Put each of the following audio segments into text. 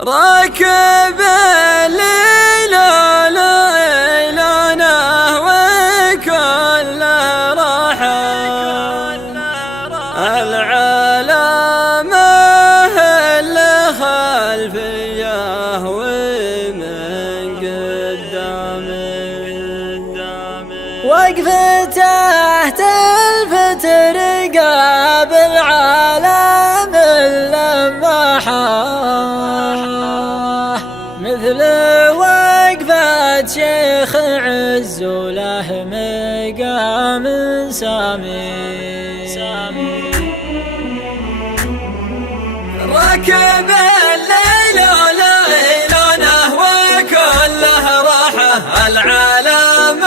راكب الليل ليلنا وكل راحة العالم اللي خلفيه ومن قدامه وقفته تلفت رقاب العالم اللمحة مثل وقفة شيخ عز وله مقام سامي راكب الليل ليلنا وكله راحة العالم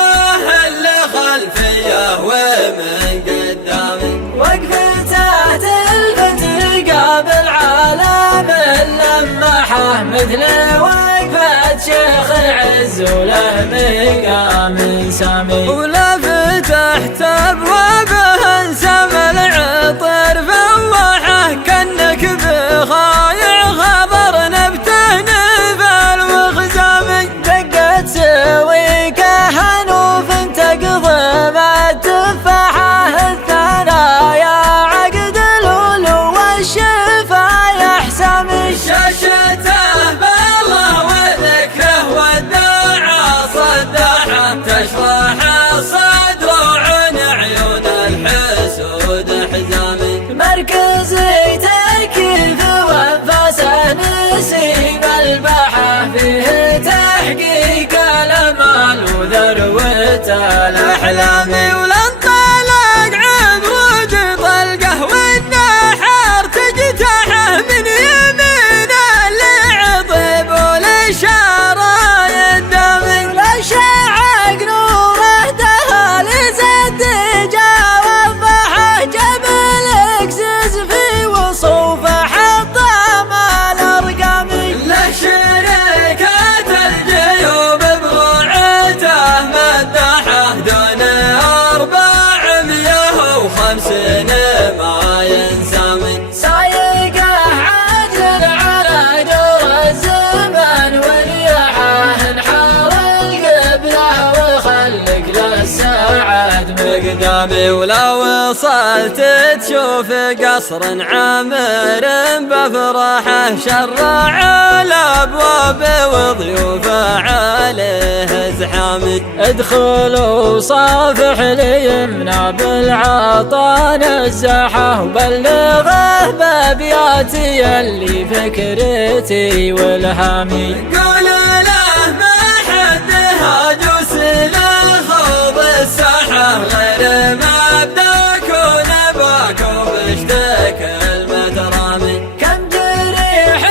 اللي خلفيه ومن قدامه وقفته تلفت رقاب العالم اللمحة مثل وقفة شيخ عز وله مقام سامي ولا فتحت أبوابه انسم العطر فواحه كأنك بخايع خبر نبته نفل وخزامي دقت سويكه هنوف تقضم التفاحة الثنايا عقد الولو والشفايا حسامي شاشته بالله وذكره وداعة صداحة تشرح الصدر وعن عيون الحسود حزامي مركزي تكيف وانفاس نسيب البحة فيه تحقيق الامال وذروة الاحلام ولنطلق عبرود طلقه والنحر تجتاحه من يمين العطب والاشاره يدامي لشعق نوره دهاليز الدجا وضحه جبل اكسس في وصوفه حطم الارقامي له شركات الجيوب بروعته مداحه دون 450 ما ينسامي سايقه عدل على دور الزمن ورياحه انحار القبله وخلق للسعد مقدامي ولا وصلت تشوف قصر عامر بفرحه شرع الابواب وضيوفه عليه زحامي ادخلوا صافح ليمنا بالعطا نزحه وبلغه بابياتي اللي فكرتي والهامي قول له ما حد هاجوس له خوض الساحه غير مبداك ونباك وبشتك المترامي كم جريح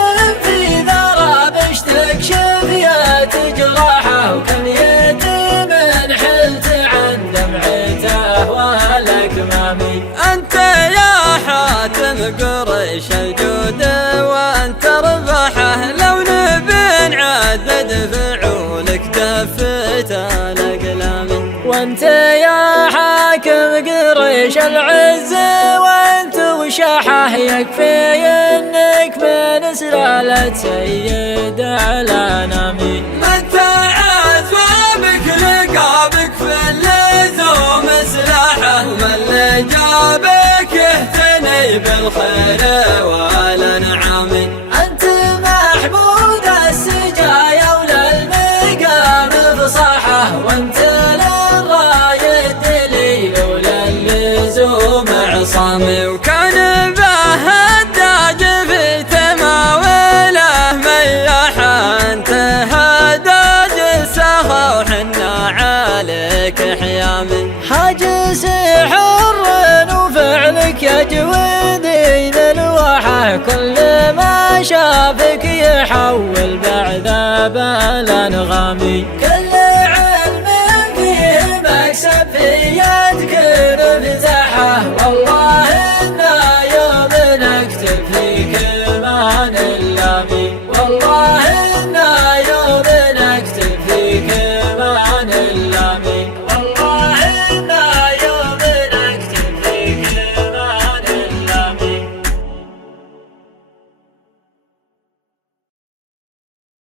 في ذرى بشتك شفيت جراحه وكم يتيم حلت عن دمعته والاكمامي انت يا حاتم قريش الجود وانت ربحه لو نبي نعدد فعولك دفت الاقلام وانت يا حاكم قريش العز وانت وشاحه يكفي انك من سلالة سيد الانامي متى عزوابك لقابك في اللزوم سلاحه ومن اللي جابك اهتني بالخير والانعام انت محمود السجايا وللمقام بصاحه وانت للرايد دليل وللزوم عصامي وكان به التاج في تماوله مياحه انت هداج السخا وحنا عليك حيامي حاجس حر وفعلك يا جويدي ذلوحه كل ما شافك يحول بعد بالانغامي